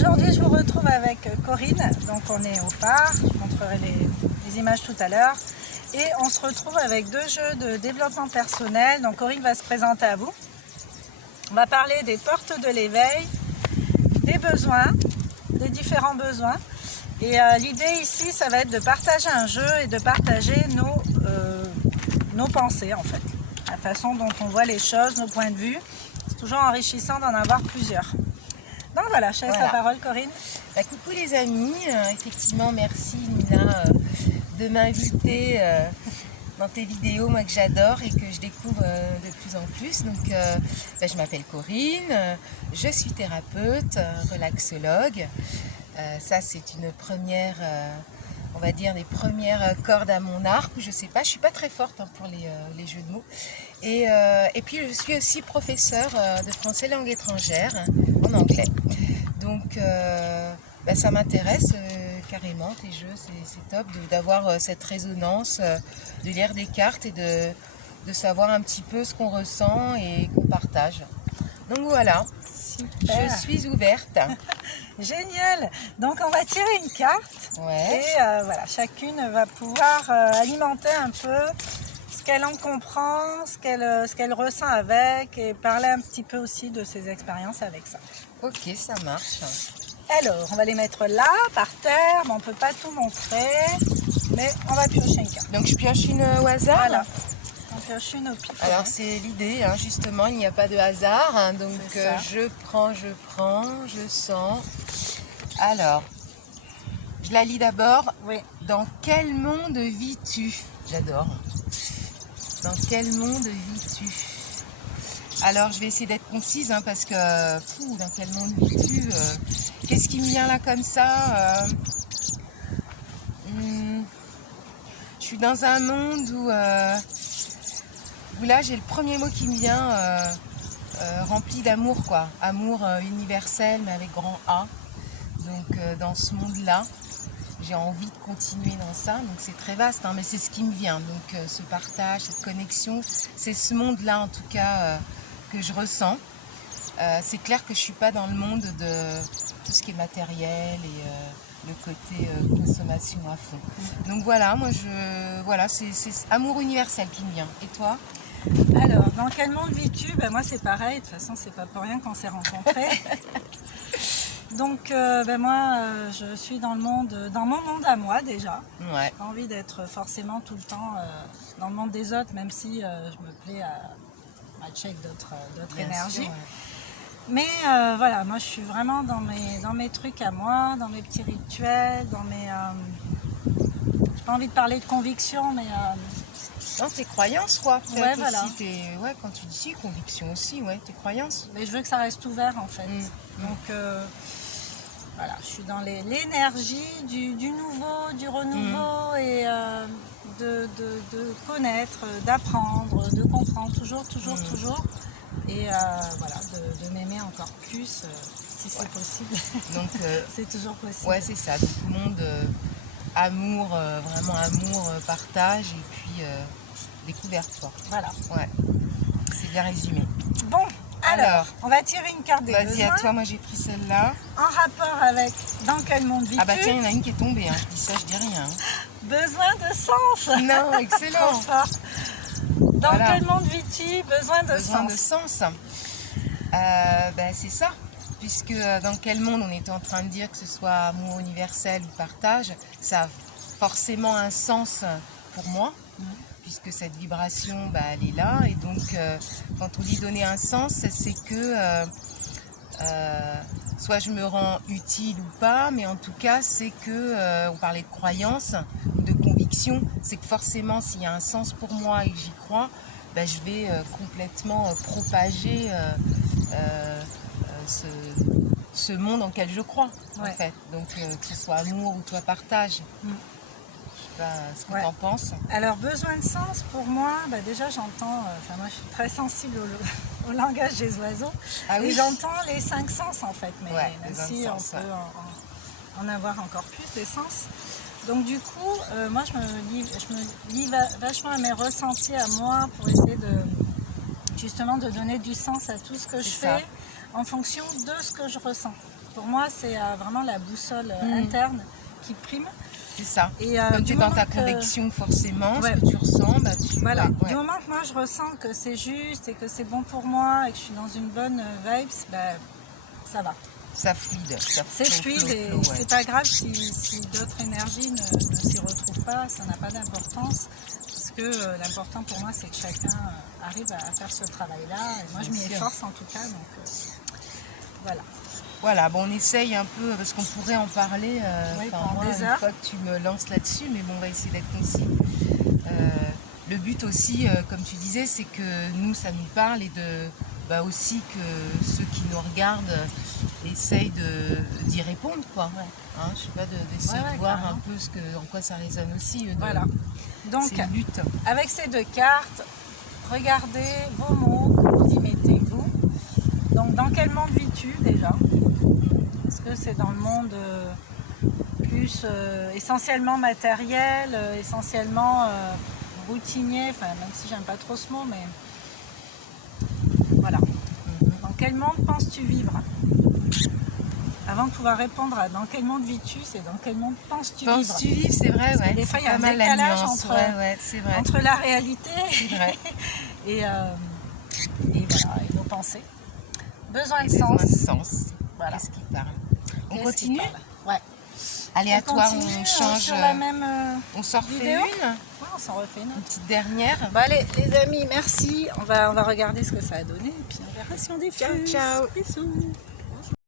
aujourd'hui je vous retrouve avec Corinne, donc on est au phare, je vous montrerai les images tout à l'heure. Et on se retrouve avec deux jeux de développement personnel, donc Corinne va se présenter à vous. On va parler des portes de l'éveil, des besoins, des différents besoins. Et l'idée ici, ça va être de partager un jeu et de partager nos pensées en fait. La façon dont on voit les choses, nos points de vue. C'est toujours enrichissant d'en avoir plusieurs. Donc voilà, je te laisse la parole Corinne. Coucou les amis, effectivement merci Nina de m'inviter dans tes vidéos moi que j'adore et que je découvre de plus en plus. Donc je m'appelle Corinne, je suis thérapeute, relaxologue. Ça c'est une première, on va dire des premières cordes à mon arc. Je sais pas, je suis pas très forte pour les jeux de mots. Et puis je suis aussi professeure de français langue étrangère en anglais. Donc ça m'intéresse carrément tes jeux, c'est top d'avoir cette résonance, de lire des cartes et de savoir un petit peu ce qu'on ressent et qu'on partage. Donc voilà, super. Je suis ouverte. Génial. Donc on va tirer une carte et voilà, chacune va pouvoir alimenter un peu ce qu'elle en comprend, ce qu'elle ressent avec et parler un petit peu aussi de ses expériences avec ça. Ok, ça marche. Alors, on va les mettre là, par terre, mais on ne peut pas tout montrer, mais on va piocher une carte. Donc je pioche une au hasard. Voilà, on pioche une au pif. Alors c'est l'idée, justement, il n'y a pas de hasard, donc je prends, je sens. Alors, je la lis d'abord. Oui. Dans quel monde vis-tu? J'adore. Dans quel monde vis-tu? Alors, je vais essayer d'être concise parce que, dans quel monde vis-tu? Qu'est-ce qui me vient là comme ça? Je suis dans un monde où là, j'ai le premier mot qui me vient, rempli d'amour, quoi. Amour universel, mais avec grand A. Donc, dans ce monde-là, j'ai envie de continuer dans ça. Donc, c'est très vaste, mais c'est ce qui me vient. Donc, ce partage, cette connexion, c'est ce monde-là, en tout cas, que je ressens. C'est clair que je ne suis pas dans le monde de tout ce qui est matériel et le côté consommation à fond. Donc voilà, moi c'est amour universel qui me vient. Et toi? Alors, dans quel monde vis-tu? Moi c'est pareil, de toute façon c'est pas pour rien qu'on s'est rencontrés. Donc moi je suis dans mon monde à moi déjà. Ouais. J'ai pas envie d'être forcément tout le temps dans le monde des autres, même si je me plais à matcher avec d'autres énergies. Sûr, ouais. Mais voilà, moi je suis vraiment dans mes trucs à moi, dans mes petits rituels, dans mes... j'ai pas envie de parler de conviction, mais... non, tes croyances, quoi. Ouais, voilà. Quand tu dis conviction aussi, tes croyances. Mais je veux que ça reste ouvert en fait. Donc voilà, je suis dans l'énergie du nouveau, du renouveau et de connaître, d'apprendre, de comprendre, toujours. Et voilà, de m'aimer encore plus, si c'est possible. Donc c'est toujours possible. Ouais, c'est ça. Tout le monde, amour, vraiment amour, partage et puis découverte, quoi. Voilà. Ouais, c'est bien résumé. Bon, alors, on va tirer une carte des besoins. Vas-y, à toi, moi j'ai pris celle-là. En rapport avec dans quel monde vis-tu? Ah bah tiens, il y en a une qui est tombée, je dis ça, je dis rien. Besoin de sens. Non, excellent. Dans quel monde vis-tu? Besoin de sens. C'est ça, puisque dans quel monde on était en train de dire que ce soit amour universel ou partage, ça a forcément un sens pour moi, puisque cette vibration, elle est là. Et donc, quand on dit donner un sens, c'est que soit je me rends utile ou pas, mais en tout cas, c'est que, on parlait de croyance, de conviction, c'est que forcément, s'il y a un sens pour moi et que j'y crois, je vais complètement propager ce monde en lequel je crois, en fait. Donc, que ce soit amour ou toi partage. Je sais pas ce que tu en penses. Alors, besoin de sens, pour moi, déjà j'entends, moi je suis très sensible au langage des oiseaux, et j'entends les 5 sens en fait, mais même si on peut en avoir encore plus des sens. Donc du coup, moi je me lie vachement à mes ressentis à moi pour essayer justement de donner du sens à tout ce que je fais en fonction de ce que je ressens. Pour moi, c'est vraiment la boussole interne qui prime. C'est ça. Et, comme tu es dans ta conviction, forcément, ouais. ce que tu ressens, bah, voilà. Ouais. Du moment que moi je ressens que c'est juste et que c'est bon pour moi et que je suis dans une bonne vibes, bah, ça va. Ça fluide. C'est fluide et c'est pas grave si d'autres énergies ne s'y retrouvent pas, ça n'a pas d'importance. Parce que l'important pour moi, c'est que chacun arrive à faire ce travail-là. Et moi, je m'y efforce en tout cas. Donc voilà. Voilà, bon, on essaye un peu, parce qu'on pourrait en parler pendant des heures. Une fois que tu me lances là-dessus, mais bon, on va essayer d'être concis. Le but aussi, comme tu disais, c'est que nous, ça nous parle et aussi que ceux qui nous regardent essayent d'y répondre, quoi. Ouais. Hein, je sais pas, d'essayer de voir un peu en quoi ça résonne aussi. Voilà. Donc, c'est le but. Avec ces 2 cartes, regardez vos mots que vous y mettez, vous. Donc, dans quel monde vis-tu déjà? Est-ce que c'est dans le monde plus essentiellement matériel, essentiellement routinier, enfin même si j'aime pas trop ce mot, mais voilà. Dans quel monde penses-tu vivre? Avant de pouvoir répondre à dans quel monde vis-tu, c'est dans quel monde penses-tu vivre? Penses-tu vivre, c'est vrai, ouais. Des fois, il y a un décalage entre la réalité et voilà, et nos pensées. Besoin de sens. Voilà. Qu'est-ce qui parle? On continue? Ouais. Allez, à toi, on change. Sur la même on s'en refait vidéo. une. Ouais, on s'en refait une. Une petite dernière. Bon, allez, les amis, merci. On va regarder ce que ça a donné et puis on verra si on diffuse. Ciao, ciao. Bisous.